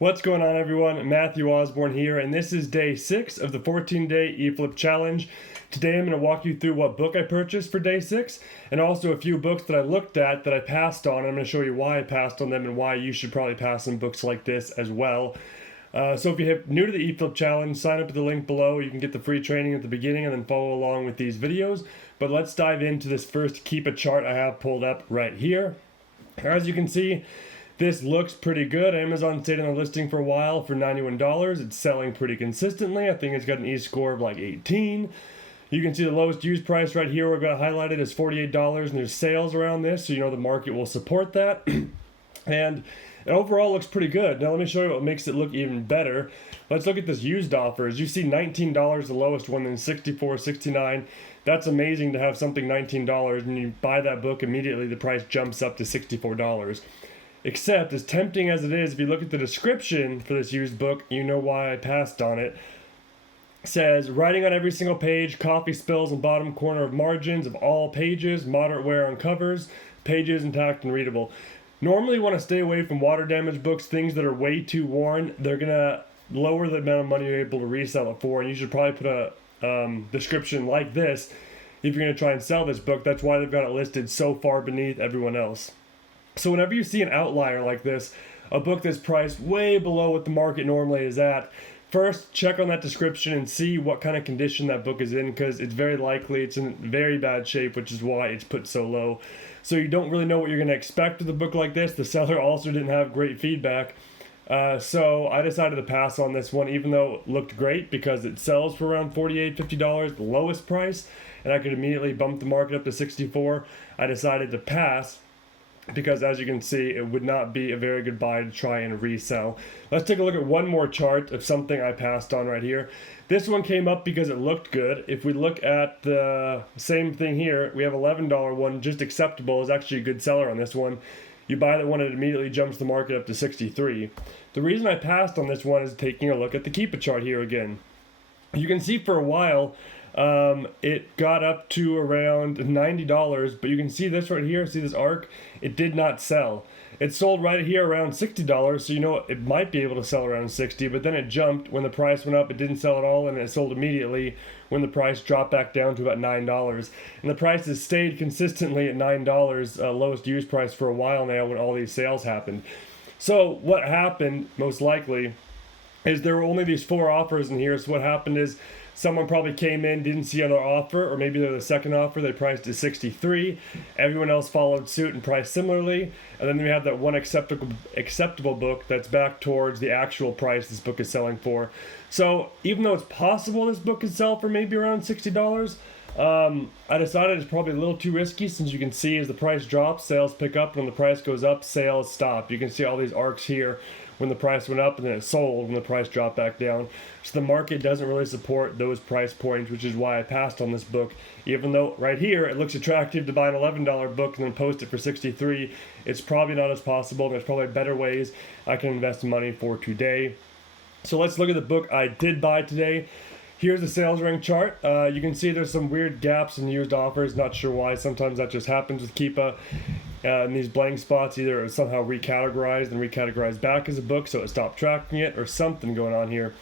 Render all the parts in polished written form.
What's going on, everyone? Matthew Osborn here, and this is day 6 of the 14-day eFLIP challenge. Today I'm going to walk you through what book I purchased for day 6, and also a few books that I looked at that I passed on. I'm going to show you why I passed on them and why you should probably pass on books like this as well. So if you're new to the eFLIP challenge, sign up at the link below. You can get the free training at the beginning and then follow along with these videos. But let's dive into this first Keep a chart I have pulled up right here. As you can see, this looks pretty good. Amazon stayed on the listing for a while for $91. It's selling pretty consistently. I think it's got an E-score of like 18. You can see the lowest used price right here. We're going to highlight it as $48, and there's sales around this, so you know the market will support that. And it overall looks pretty good. Now let me show you what makes it look even better. Let's look at this used offers. You see $19, the lowest one, then $64, $69. That's amazing to have something $19, and you buy that book immediately, the price jumps up to $64. Except, as tempting as it is, if you look at the description for this used book, you know why I passed on it. It says, writing on every single page, coffee spills in bottom corner of margins of all pages, moderate wear on covers, pages intact and readable. Normally you want to stay away from water damage books, things that are way too worn. They're going to lower the amount of money you're able to resell it for, and you should probably put a description like this if you're going to try and sell this book. That's why they've got it listed so far beneath everyone else. So whenever you see an outlier like this, a book that's priced way below what the market normally is at, first check on that description and see what kind of condition that book is in, because it's very likely it's in very bad shape, which is why it's put so low. So you don't really know what you're going to expect with a book like this. The seller also didn't have great feedback. So I decided to pass on this one, even though it looked great because it sells for around $48, $50, the lowest price, and I could immediately bump the market up to $64. I decided to pass, because as you can see, it would not be a very good buy to try and resell. Let's take a look at one more chart of something I passed on right here. This one came up because it looked good. If we look at the same thing here, we have $11 one, just acceptable, is actually a good seller on this one. You buy that one, it immediately jumps the market up to 63. The reason I passed on this one is taking a look at the Keep a chart here again. You can see for a while, it got up to around $90, but you can see this right here, see this arc? It did not sell. It sold right here around $60, so you know it might be able to sell around 60, but then it jumped. When the price went up, it didn't sell at all, and it sold immediately when the price dropped back down to about $9. And the price has stayed consistently at $9, lowest used price for a while now when all these sales happened. So what happened, most likely, is there were only these 4 offers in here. So what happened is someone probably came in, didn't see another offer, or maybe they're the second offer, they priced at 63. Everyone else followed suit and priced similarly. And then we have that one acceptable book that's back towards the actual price this book is selling for. So even though it's possible this book could sell for maybe around $60, I decided it's probably a little too risky, since you can see as the price drops, sales pick up. When the price goes up, sales stop. You can see all these arcs here when the price went up, and then it sold when the price dropped back down. So the market doesn't really support those price points, which is why I passed on this book. Even though right here it looks attractive to buy an $11 book and then post it for 63, it's probably not as possible. There's probably better ways I can invest money for today. So let's look at the book I did buy today. Here's the sales rank chart. You can see there's some weird gaps in used offers. Not sure why. Sometimes that just happens with Keepa. And these blank spots either are somehow recategorized and recategorized back as a book, so it stopped tracking it, or something going on here.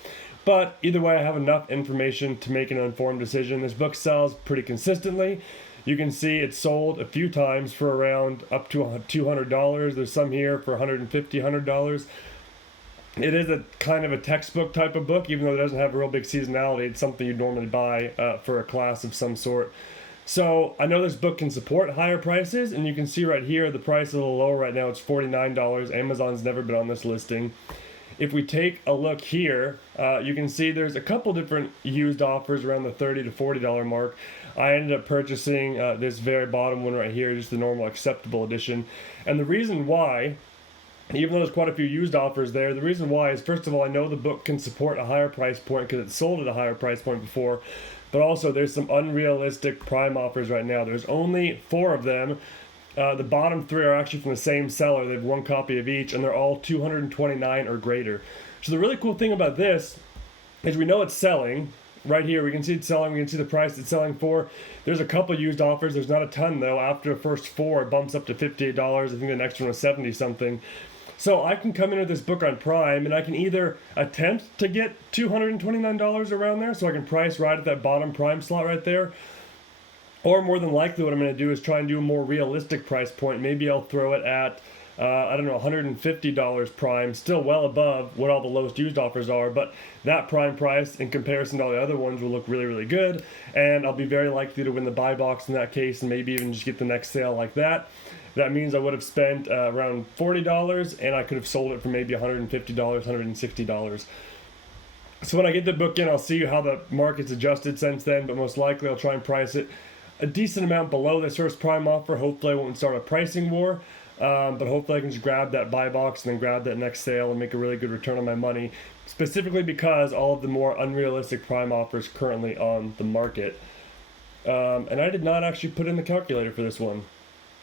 But either way, I have enough information to make an informed decision. This book sells pretty consistently. You can see it's sold a few times for around up to $200. There's some here for $150, $100. It is a kind of a textbook type of book, even though it doesn't have a real big seasonality. It's something you'd normally buy for a class of some sort. So I know this book can support higher prices, and you can see right here the price is a little lower right now. It's $49. Amazon's never been on this listing. If we take a look here, you can see there's a couple different used offers around the $30 to $40 mark. I ended up purchasing this very bottom one right here, just the normal acceptable edition. And the reason why, even though there's quite a few used offers there, the reason why is, first of all, I know the book can support a higher price point because it sold at a higher price point before. But also, there's some unrealistic prime offers right now. There's only 4 of them. The bottom 3 are actually from the same seller. They have 1 copy of each, and they're all $229 or greater. So the really cool thing about this is we know it's selling. Right here, we can see it's selling. We can see the price it's selling for. There's a couple used offers. There's not a ton, though. After the first 4, it bumps up to $58. I think the next one was 70 something. So I can come in with this book on Prime, and I can either attempt to get $229 around there, so I can price right at that bottom Prime slot right there, or more than likely what I'm going to do is try and do a more realistic price point. Maybe I'll throw it at, I don't know, $150 Prime, still well above what all the lowest used offers are, but that Prime price in comparison to all the other ones will look really, really good, and I'll be very likely to win the buy box in that case, and maybe even just get the next sale like that. That means I would have spent around $40, and I could have sold it for maybe $150, $160. So when I get the book in, I'll see how the market's adjusted since then, but most likely I'll try and price it a decent amount below this first Prime offer. Hopefully I won't start a pricing war, but hopefully I can just grab that buy box and then grab that next sale and make a really good return on my money, specifically because all of the more unrealistic Prime offers currently on the market. And I did not actually put in the calculator for this one.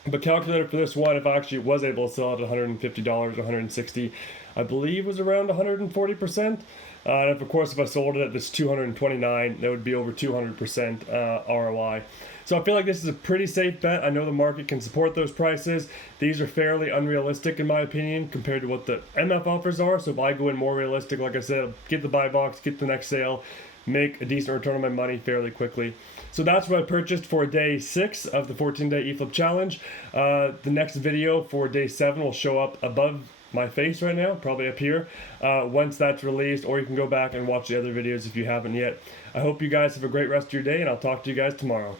But calculator for this one, if I actually was able to sell it at $150 or $160, I believe was around 140%. And of course, if I sold it at this $229, that would be over 200% ROI. So I feel like this is a pretty safe bet. I know the market can support those prices. These are fairly unrealistic in my opinion compared to what the MF offers are. So if I go in more realistic, like I said, get the buy box, get the next sale, make a decent return on my money fairly quickly. So that's what I purchased for day 6 of the 14-day eFLIP challenge. The next video for day 7 will show up above my face right now, probably up here, once that's released, or you can go back and watch the other videos if you haven't yet. I hope you guys have a great rest of your day, and I'll talk to you guys tomorrow.